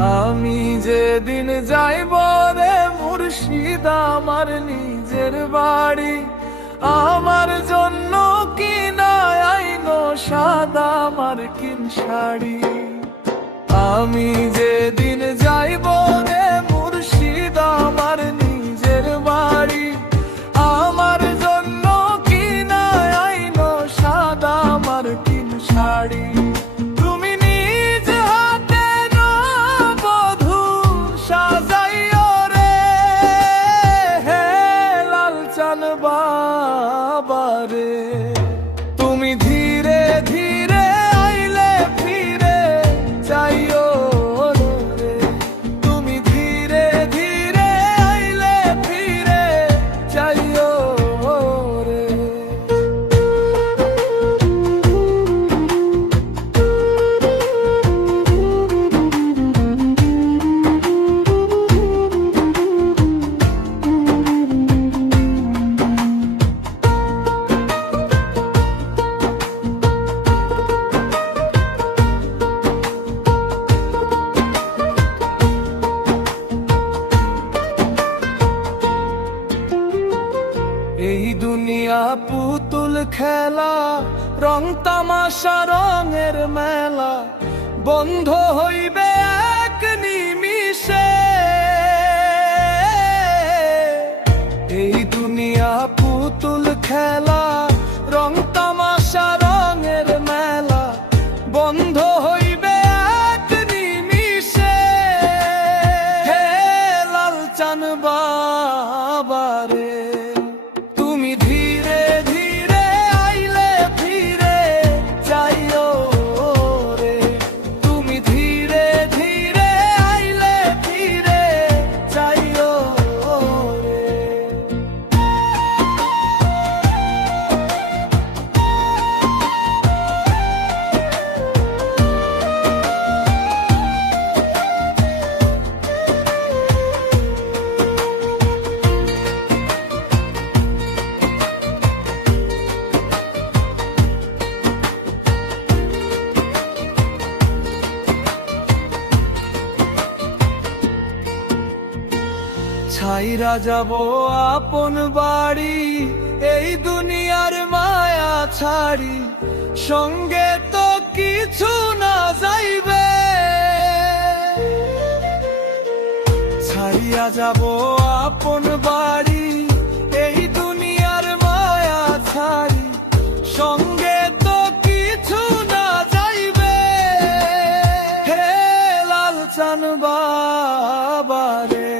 আমি যেদিন যাইব রে মুর্শিদ আমার নিজের বাড়ি, আমার জন্য কিনা আইনো সাদা মার্কিন শাড়ি। আমি যেদিন যাইব রে মুর্শিদ আমার নিজের বাড়ি, আমার জন্য কিনা আইনো সাদা মার্কিন শাড়ি। তুমি নিজ হাতে নবধূ সাজাইও রে, হে লালচান বাবা রে। তুমি ধীরে ধীরে আইলে ফিরে যাইও রে, তুমি ধীরে ধীরে আইলে ফিরে যাইও রে। এই দুনিয়া পুতুল খেলা, রং তামাশা রঙের মেলা, বন্ধ হইবে এক নিমিষে। এই দুনিয়া পুতুল খেলা, রং তামাশা রঙের মেলা, বন্ধ হইবে এক নিমিষে। হে লালচান বাবা রে, তুমি ধীরে ধীরে আইলে ফিরে যাইও রে, তুমি ধীরে ধীরে আইলে ফিরে যাইও রে। ছাইরা যাব আপন বাড়ি, এই দুনিয়ার মায়া ছাড়ি, সঙ্গে তো কিছু না যাইবে। ছাইরা যাব আপন বাড়ি, এই দুনিয়ার মায়া ছাড়ি, সঙ্গে তো কিছু না যাইবে। হে লালচান বাবা রে,